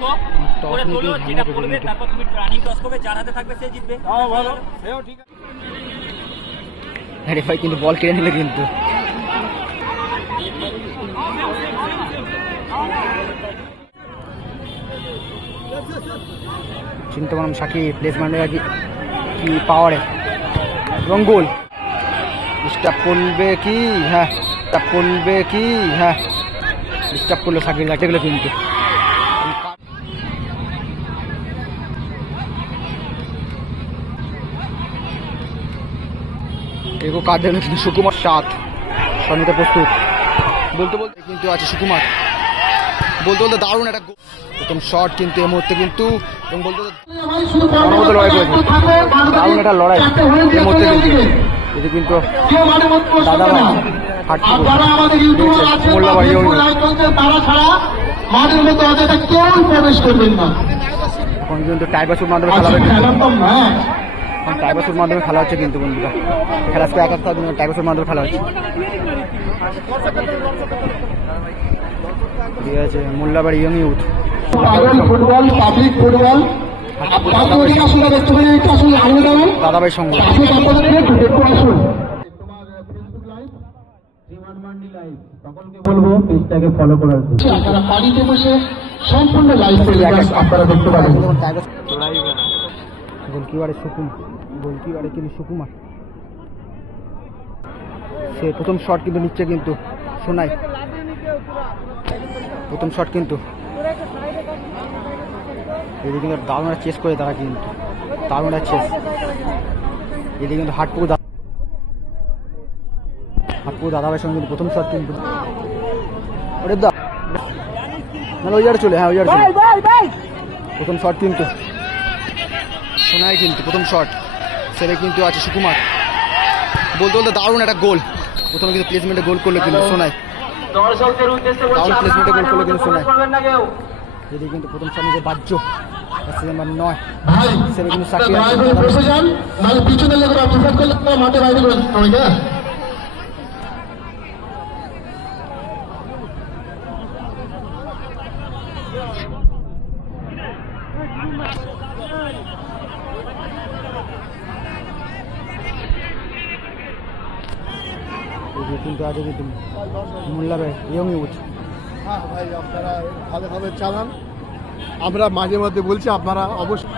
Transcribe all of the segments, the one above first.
দেখো টস করে তোলো যেটা ভালো পড়বে তারপর তুমি রানিং টস করবে যার হাতে থাকবে সে জিতবে। আরে ভাই কিন্তু বল কেড়ে নিলে কিন্তু। চিন্তা করলাম সাকিব প্লেসমেন্টে কি কি পাওয়ারে এবং গোল। ডিস্টার্ব করবে কি? হ্যাঁ ডিস্টার্ব করবে কি? হ্যাঁ ডিস্টার্ব করল সাকিব লাটে গেলো কিন্তু। এগো কার দেবেন কিন্তু সুকুমার সাত। সন্নিতে প্রস্তুত। বলতে বলতে কিন্তু আছে সুকুমার। বলতে বলতে দারুণ একটা গোল। প্রথম শট কিন্তু এই মুহূর্তে কিন্তু এবং বলতে বলতে লড়াই করেছে। দারুণ একটা লড়াই। এই মুহূর্তে কিন্তু এটি কিন্তু দাদা এখন কিন্তু টাইবাসুর মাধ্যমে খেলা এখন টাইবাসুর মাধ্যমে খেলা হচ্ছে কিন্তু বন্ধুরা। খেলা আজকে এক একটা টাইবাসুর মাধ্যমে খেলা হচ্ছে। ঠিক আছে Mollabari young youth football public football দাদাভাই সঙ্গ বলব পেজটাকে ফলো করার জন্য। বাড়িতে বসে সম্পূর্ণ লাইভ আপনারা দেখতে পারেন গোলকিপারে সুকুম গোলকিপারে কিন্তু সুকুমার। সে প্রথম শট কিন্তু নিচ্ছে কিন্তু শোনাই প্রথম শট কিন্তু। এদিকে কিন্তু দারুণ চেস করে তারা কিন্তু। দারুণ চেস এদিকে কিন্তু হাটপুর দা হাটপুর দাদাভাইয়ের সঙ্গে প্রথম শট কিন্তু। ওরে দা না ওই চলে হ্যাঁ ওই চলে। প্রথম শট কিন্তু। সোনাই কিন্তু প্রথম শট সেটা কিন্তু আছে সুকুমার। বলতে বলতে দারুণ একটা গোল। প্রথমে কিন্তু প্লেসমেন্টে গোল করল কিন্তু সোনাই। দর্শকদের উদ্দেশ্যে বলছি Down placement এ আপনারা goal করল কিন্তু কেউ। এদিকে কিন্তু প্রথম শট বাহ্য। নাম্বার নয়। ভাই সেটা কিন্তু সাকিব পিছনে লেগে অপেক্ষা করলে মাঠে বাইরে করে দিতে হবে হ্যাঁ এদিকে কিন্তু আছে কিন্তু মোল্লাবে ইয়ং ইউথ হ্যাঁ ভাই আপনারা ভালোভাবে চালান। আমরা মাঝে মধ্যে বলছি আপনারা অবশ্যই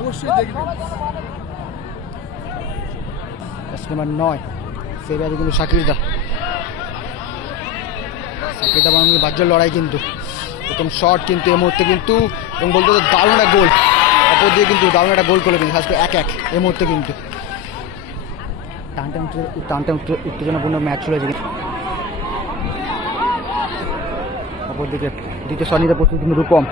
অবশ্যই দেখবেন নাম্বার নয় কিন্তু সাকিরদা সাকিরদা বাহ্য লড়াই কিন্তু। প্রথম শট কিন্তু এই মুহূর্তে কিন্তু এবং বলতে দারুণ একটা গোল অপর দিয়ে কিন্তু দারুণ একটা গোল করল কিন্তু খাস করে এক এক এই মুহূর্তে কিন্তু। টান টান উত্তে- টান টান উত্তে- উত্তেজনাপূর্ণ ম্যাচ চলেছে অপরদিকে দ্বিতীয় স্বর্ণিতা প্রস্তুত কিন্তু রূপম।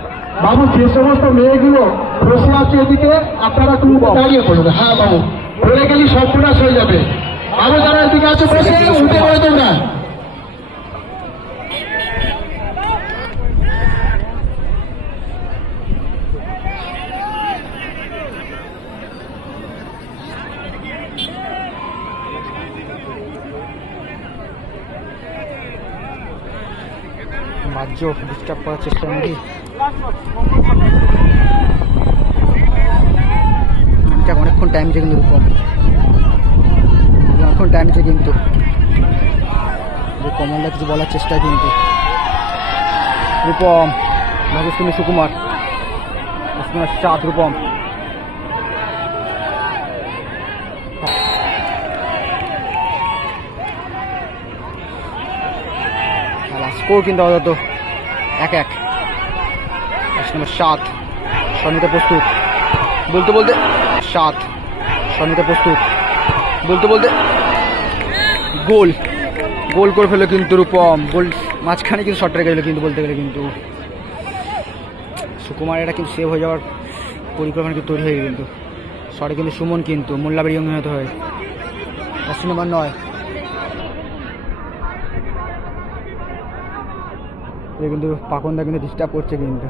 বাবু, যে সমস্ত মেয়েগুলো বসে আছে এদিকে, আপনারা একটু দাঁড়িয়ে পড়বে হ্যাঁ বাবু, পড়ে গেলে সর্বনাশ হয়ে যাবে। বাবু, যারা এদিকে আছে, বসে, উঠে পড়ে তোমরা বাহ্য ডিস্টার্ব করার চেষ্টা নাকি অনেকক্ষণ টাইম চেয়ে কিন্তু রূপম। অনেকক্ষণ টাইম চেয়ে কিন্তু যে কমলদা কিছু বলার চেষ্টা কিন্তু। রূপম কিন্তু সুকুমার। সুকুমার সাত, রূপম। স্কোর কিন্তু অত এক এক। নম্বর সাত। সন্নিতা প্রস্তুত। বলতে বলতে সাত। সন্নিতা প্রস্তুত। বলতে বলতে গোল। গোল করে ফেলল কিন্তু রূপম। গোল মাঝখানে কিন্তু শর্ট রেখে কিন্তু বলতে গেলে কিন্তু। সুকুমার এটা কিন্তু সেভ হয়ে যাওয়ার পরিকল্পনা কিন্তু তৈরি হয়ে গেল কিন্তু। শর্টে কিন্তু সুমন কিন্তু মোল্লাবাড়ি অঙ্গিত হয়ে। আসছে নম্বর নয়। এ কিন্তু পাখনটা কিন্তু ডিস্টার্ব করছে কিন্তু।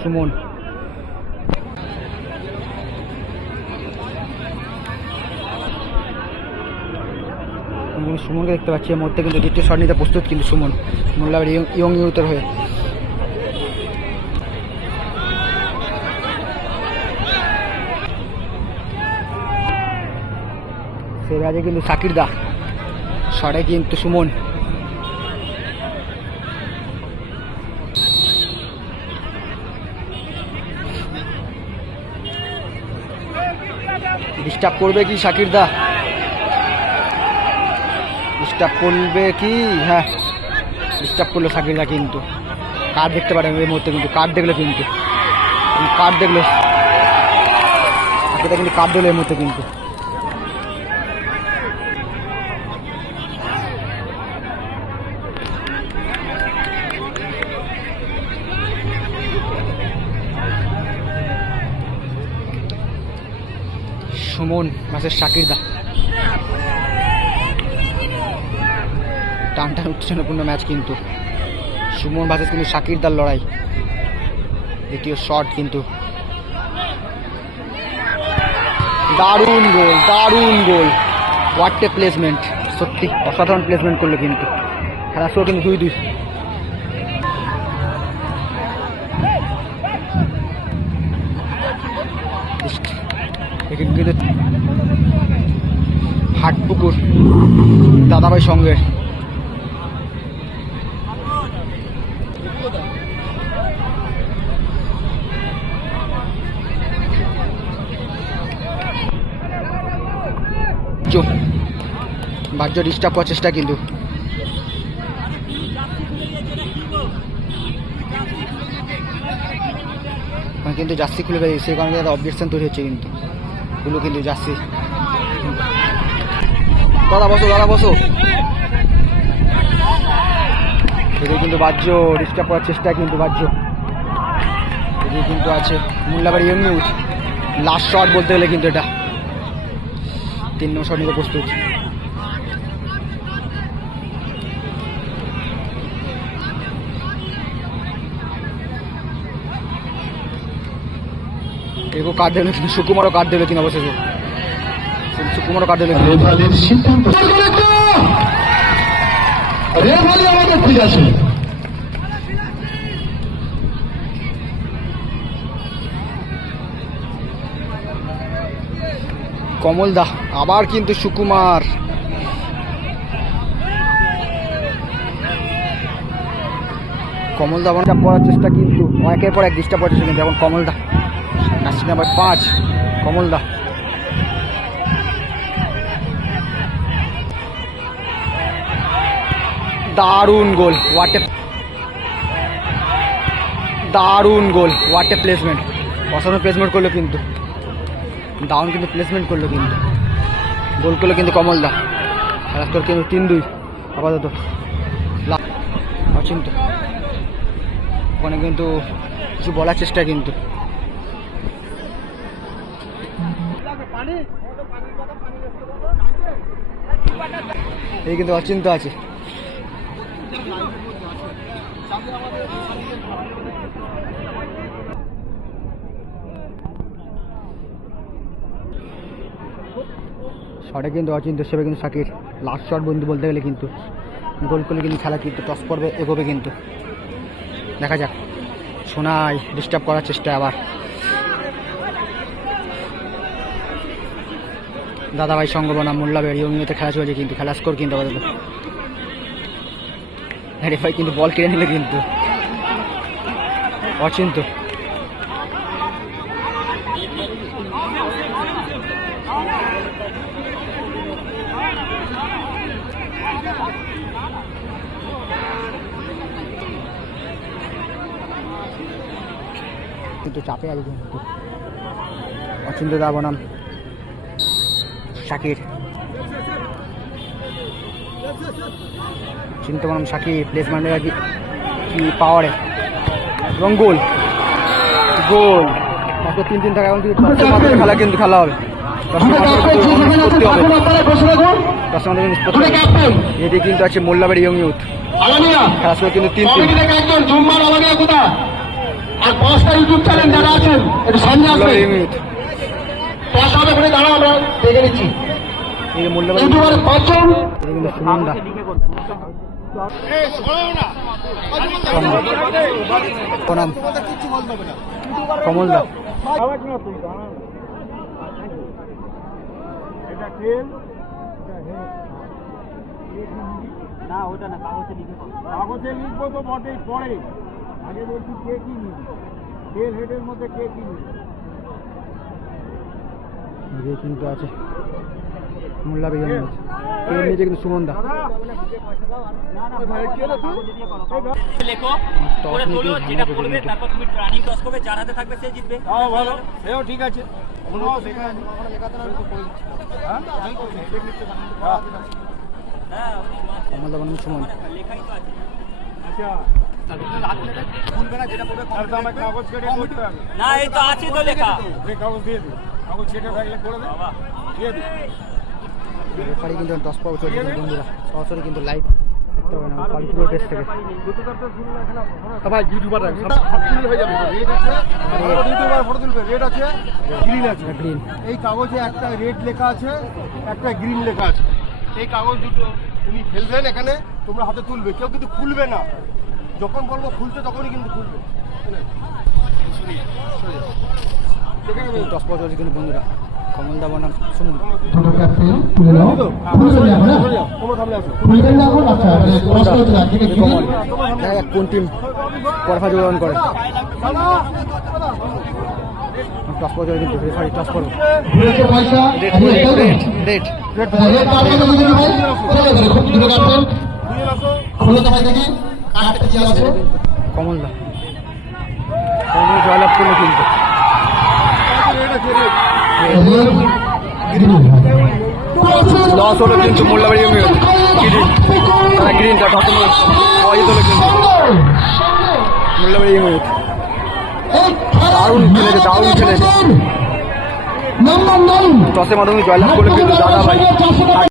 সুমন। সুমনকে দেখতে পাচ্ছি এর মধ্যে কিন্তু দ্বিতীয় শট নিতে প্রস্তুত কিন্তু সুমন। মোল্লাবাড়ি ইয়ং ইউথের হয়ে সে কিন্তু সাকির দা, শটে কিন্তু সুমন। ডিস্টার্ব করবে কি শাকির দা? ডিস্টার্ব করবে কি? হ্যাঁ ডিস্টার্ব করল শাকির দা কিন্তু। কার্ড দেখতে পারেন এই মুহূর্তে কিন্তু কার্ড দেখল কিন্তু। কার্ড দেখল। কিন্তু কার্ড দেখল এর মধ্যে কিন্তু। সুমন মাসের শাকির দা টান টান উত্তেজনাপূর্ণ ম্যাচ কিন্তু। সুমন ভার্সেস কিন্তু শাকির দার লড়াই। দ্বিতীয় শট কিন্তু। দারুণ গোল দারুণ গোল। ওয়াটে প্লেসমেন্ট সত্যি, অসাধারণ প্লেসমেন্ট করল কিন্তু। খেলা শুরু কিন্তু দুই দুই। কিন্তু হাটপুকুর দাদাভাই সঙ্গে। বাহ্য ডিস্টার্ব করার চেষ্টা কিন্তু। এখন কিন্তু জার্সি খুলে গেছে সেই কারণে অবজেকশন তৈরি হচ্ছে কিন্তু। গুলো কিন্তু জার্সি। দাদা বসো দাদা বসো। এদিকে কিন্তু বাহ্য ডিস্টার্ব করার চেষ্টা কিন্তু বাহ্য। এদিকে কিন্তু আছে মোল্লাবাড়ি এমনি উঠ। লাস্ট শট বলতে গেলে কিন্তু এটা। তিন নম্বর শট নিতে প্রস্তুত। এগো কার্ড দিল কিন্তু সুকুমারও কার্ড দিল কিনা অবশেষে আমাদের ঠিক আছে। কমল দা আবার কিন্তু সুকুমার। কমল দা ডিস্টার্ব করার চেষ্টা কিন্তু একের পর এক ডিস্টার্ব চেষ্টা কিন্তু এখন কমল দা। নাম্বার পাঁচ কমল দা। দারুণ গোল ওয়াটে দারুণ গোল ওয়াটে প্লেসমেন্ট অসাধারণ প্লেসমেন্ট করল কিন্তু। ডাউন কিন্তু প্লেসমেন্ট করল কিন্তু। গোল করল কিন্তু কমল দা। খেলা স্কোর কিন্তু তিন দুই, আপাতত। অচিন্ত ওখানে কিন্তু কিছু বলার চেষ্টা কিন্তু। এই কিন্তু অচিন্ত আছে। শটে কিন্তু অচিন্ত সেবে কিন্তু সাকির। লাস্ট শট বন্ধু বলতে গেলে কিন্তু। গোল করলে কিন্তু খেলা কিন্তু টস পর্বে এগোবে কিন্তু। দেখা যাক। সোনাই ডিস্টার্ব করার চেষ্টা আবার। দাদাভাই সঙ্গ বনাম মোল্লা বেড়ি অমিয়তে খেলা চলছে কিন্তু, খেলা স্কোর কিন্তু আপাতত। ভাই, কিন্তু বল কেড়ে নিলে কিন্তু। অচিন্ত। কিন্তু চাপে আছে কিন্তু। অচিন্ত দা বনাম। শাকির। চিন্তা বনাম শাকির প্লেসমেন্টের কি কি পাওয়ারে এবং গোল। গোল। মাত্র তিন তিন টাকা এখন খেলা কিন্তু খেলা হবে। মাধ্যমে কিন্তু আছে মোল্লাবাড়ি ইয়ং ইউথ খেলা শুরু কিন্তু তিন তিন। থেকে আর পাঁচটা ইউটিউব চ্যানেল যারা আছেন একটু সামনে দাঁড়াও আমরা দেখে নিচ্ছি। পাঁচজন। এটা সুনন্দা প্রণাম কমলদা। না ওটা না কাগজে লিখে করো কাগজে লিখব তো বটেই পরে আগে বলছি কে কি নিবে তেল হেডের মধ্যে কে কি নিবে কিন্তু আছে মোল্লা বেগম এর নিচে কিন্তু সুমনদা লেখো করে তোলো যেটা ভাঙা তারপর তুমি রানিং টস করবে যার হাতে থাকবে সে জিতবে। তাও ভালো। সেও ঠিক আছে। সেখানে। হ্যাঁ সুমন লেখাই তো আছে। আচ্ছা। তাহলে তো আমাকে কাগজ কেটে করতে হবে। না এই তো আছে তো লেখা। কাগজ দিয়ে দিই কাগজ কেটে থাকলে করে দে। দিয়ে দিই রেফারি কিন্তু দশ পাও চলছে বন্ধুরা। সরাসরি কিন্তু লাইভ দেখতে পাবেন আমার টেস্ট থেকে। ভাই ইউটিউবার হয়ে যাবে। রেড আছে ইউটিউবার ফটো তুলবে। রেড আছে গ্রিন আছে। গ্রিন এই কাগজে একটা রেড লেখা আছে একটা গ্রিন লেখা আছে। এই কাগজ দুটো উনি ফেলবেন এখানে তোমরা হাতে তুলবে। কেউ কিন্তু খুলবে না। যখন বলব খুলতে তখনই কিন্তু খুলবে। দশ চলছে কিন্তু বন্ধুরা। কমলদা বনাম সুমন দুটো ক্যাপ্টেন তুলে নাও। তুলে যাবে না? তোমরা সামনে আসো তুলবেন না এখন আচ্ছা কষ্ট না ঠিক আছে কমল দেখা কোন টিম পরফা জোগান করে। টস চলছে কিন্তু রেফারি টস করবে পয়সা red red red red red card তো ভাই চলে গেল দুটো ক্যাপ্টেন খুলে তো ভাই দেখি। কার্ড কি আছে? কমলদা কমল জয়লাভ করল কিন্তু রেড গ্রিন লস হলো কিন্তু মোল্লাবাড়ি গ্রিন তারা গ্রিনটা প্রথম পরাজিত হলো কিন্তু মোল্লাবাড়ি ইউনিট দারুণ খেলেছে দারুণ খেলেছে। টসের মাধ্যমে জয়লাভ করল কিন্তু দাদা ভাই।